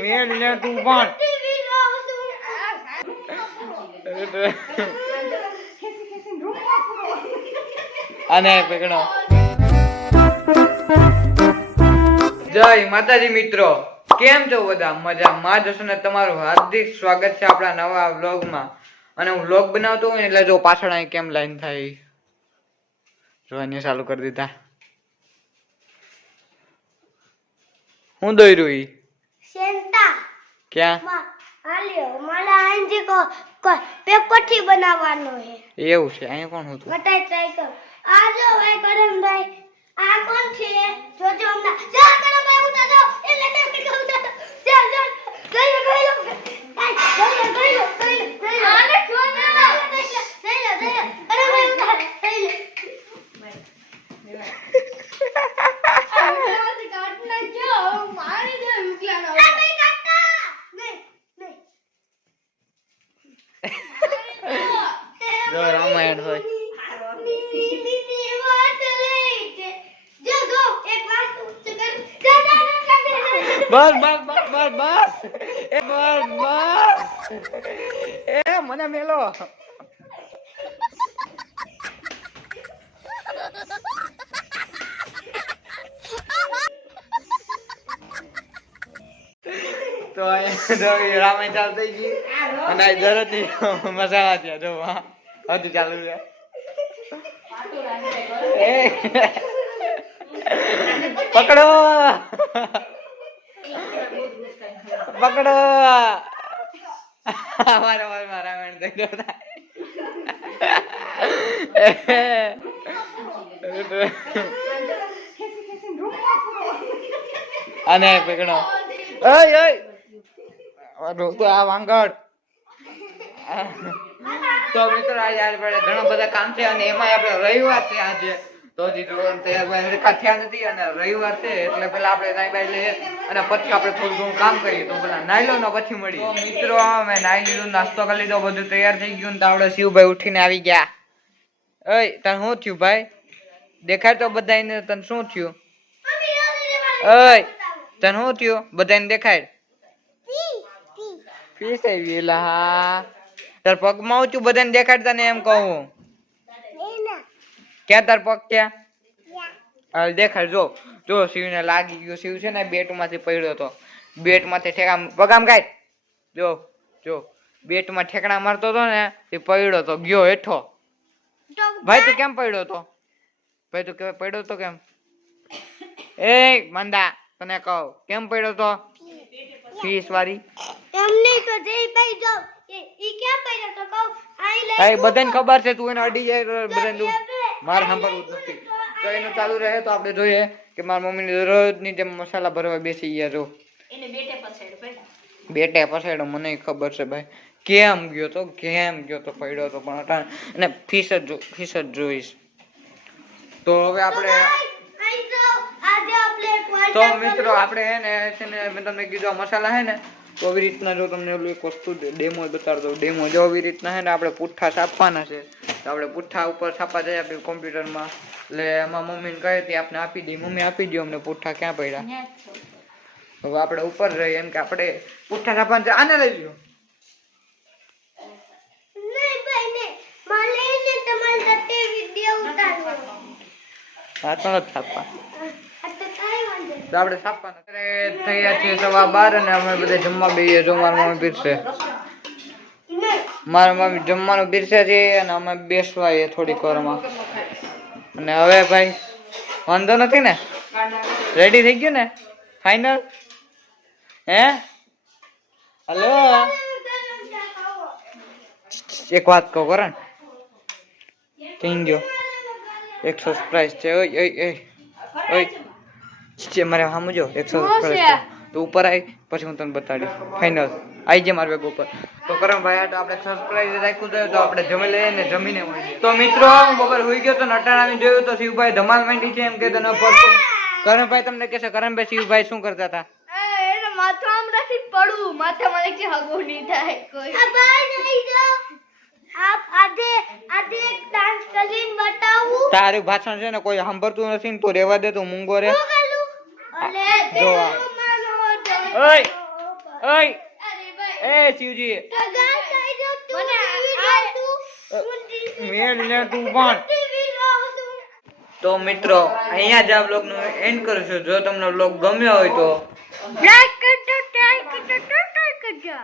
મેલ ને તું પણ અને પકડો. જય માતાજી મિત્રો, કેમ છો બધા? મજામાં જશો ને? તમારું હાર્દિક સ્વાગત છે આપણા નવા વ્લોગમાં. અને હું વ્લોગ બનાવતો હોય એટલે જો પાછળ અહીં કેમ લાઈન થાય જોવાની ચાલુ કરી દીધા. હું દોઈ રહી સેન્ટા ક્યાં હાલ્યો મારા આંજી કો પેપર થી બનાવવાનો છે. એવું છે? અહીંયા કોણ હતું? બટાઈ ટ્રાય કર. આ જો ભાઈ કરમભાઈ, આ કોણ છે? જોજો હમણાં. જા કરમભાઈ ઉતારો. એ લેટર ઉતારો. જા જા ગઈ લો. આને છોડ દે. જઈ લો કરમભાઈ ઉતાર. જઈ લો. રામાયણ હોય. બસ બસ બસ બસ બસ એ બસ બસ એ મને મેલો. તો રામાયણ ચાલુ થઈ ગઈ અને દરદ મસાલા થયા. જો હજુ ચાલુ છે. પકડો પકડો. મારા રામાયણ થઈ ગયો. અને પકડો. ઓય તો આ વાંગડ. તો મિત્રો આજે ઘણા બધા કામ છે અને એમાં આપણે રવિવાર છે આજે. તો થયા નથી અને રવિવાર છે એટલે પેલા આપણે નાઈ બાઈ લઈએ અને પછી આપણે થોડું ઘણું કામ કરીએ. તો પેલા નાઈ લો ને પછી મળીએ. તો મિત્રો મેં નાઈ લીધું, નાસ્તો કરી લીધો, બધું તૈયાર થઈ ગયું. તો આપણે શિવભાઈ ઉઠીને આવી ગયા. ઓય તને શું થયું ભાઈ? દેખાડ તો બધાને તને શું થયું? ઓય તને શું થયું? બધાને દેખાડ. ફીસ આવી એલા. તાર પગમાં ઊંચું બધાને દેખાડતા ને એમ કહું. ક્યાં તાર પગ ક્યાં? દેખાડ. જો શિવને લાગી ગયું. શિવ છે ને બેટ માંથી પડ્યો હતો. બેટ માંથી ઠેકા પગામ કાઢ. જો બેટ માં ઠેકડા મારતો હતો ને તે પડ્યો તો ગયો હેઠો. ભાઈ તું કેમ પડ્યો હતો? ભાઈ તું પડ્યો તો કેમ? એ મંદા તને કહું કેમ પડ્યો તો? ફીસ વાળી એમને તો જઈ ભાઈ જો ઈ ક્યાં પડ્યો તો કહું આઈ લે. ભાઈ બધાને ખબર છે તું એને અડી જાય બધાને માર સાંભળવું જ નથી. તો એનું ચાલુ રહે તો આપણે જોઈએ કે મારા મમ્મીની દરરોજની જેમ મસાલા ભરવા બેસી ગયા. જો એને બેટે પછાડ્યો મને ખબર છે ભાઈ કેમ ગયો તો પડ્યો તો પણ અને ફીસ જ જોઈશ. તો હવે આપણે તો મિત્રો આપણે હે ને છે ને મેં તમને કીધું મસાલા હે ને તો આવી રીતના જો તમને ઓલું એક વસ્તુ ડેમો બતાડતો. ડેમો જો આવી રીતના હે ને આપણે પુઠ્ઠા છાપવાના છે. તો આપણે પુઠ્ઠા ઉપર છાપવા જઈએ આપણે કોમ્પ્યુટરમાં. એટલે એમાં મમ્મીને કહે તે આપણે આપી દઈએ. મમ્મી આપી દો અમને પુઠ્ઠા ક્યાં પડ્યા. હવે આપણે ઉપર રહીએ એમ કે આપણે પુઠ્ઠા છાપવાનું છે. આને લઈ લ્યો. હા તો નથી છાપવા. તો આપણે છાપવાના થયા છીએ 12:15 અને અમે બધા જમવા બેસીએ. જો મારા મમ્મી પીરસે. મારા મમ્મી જમવાનું પીરસે છે અને અમે બેસવા થોડીક વારમાં. અને હવે ભાઈ વાંધો નથી ને? રેડી થઈ ગયું ને? ફાઈનલ? હે હલો એક વાત કહું કરણ કઈ ગયો 100 સરપ્રાઈઝ છે. ઓય મારે સમજો 100 સરપ્રાઈઝ તો ઉપર આવી પછી હું તને બતાડીશ. ફાઈનલ આવી જાય મારા ઉપર. તો કરમભાઈ તો આપણે સરપ્રાઈઝ રાખ્યું છે તો આપણે જમી લઈએ ને જમીને મળીએ. તો મિત્રો હું બપોર હોઈ ગયો તો નટાણાની જોયું તો શિવભાઈ ધમાલ માંડી છે એમ કે તને પડતું. કરમભાઈ તમને કહેશે કરમભાઈ શિવભાઈ શું કરતા હતા? પડું માથે મને કે હગો નહીં થાય કોઈ. આ બાય નહીં જો આપ આજે એક ડાન્સ કરીને બતાવું. તારું ભાષણ છે ને કોઈ સાંભળતું નથી ને તો રહેવા દે. તો મૂંગો રે. અલે જો ઓય ઓય અરે ભાઈ એ શિવજી તો ગાય કહી દો તું ટીવી જોતું મેલ ને તું પણ ટીવી જોતું તો મિત્રો અહીંયા જ આ બ્લોગ નું એન્ડ કરું છું. જો તમને બ્લોગ ગમ્યો હોય તો લાઈક કરજો, શેર કરજો, સબસ્ક્રાઇબ કરજો.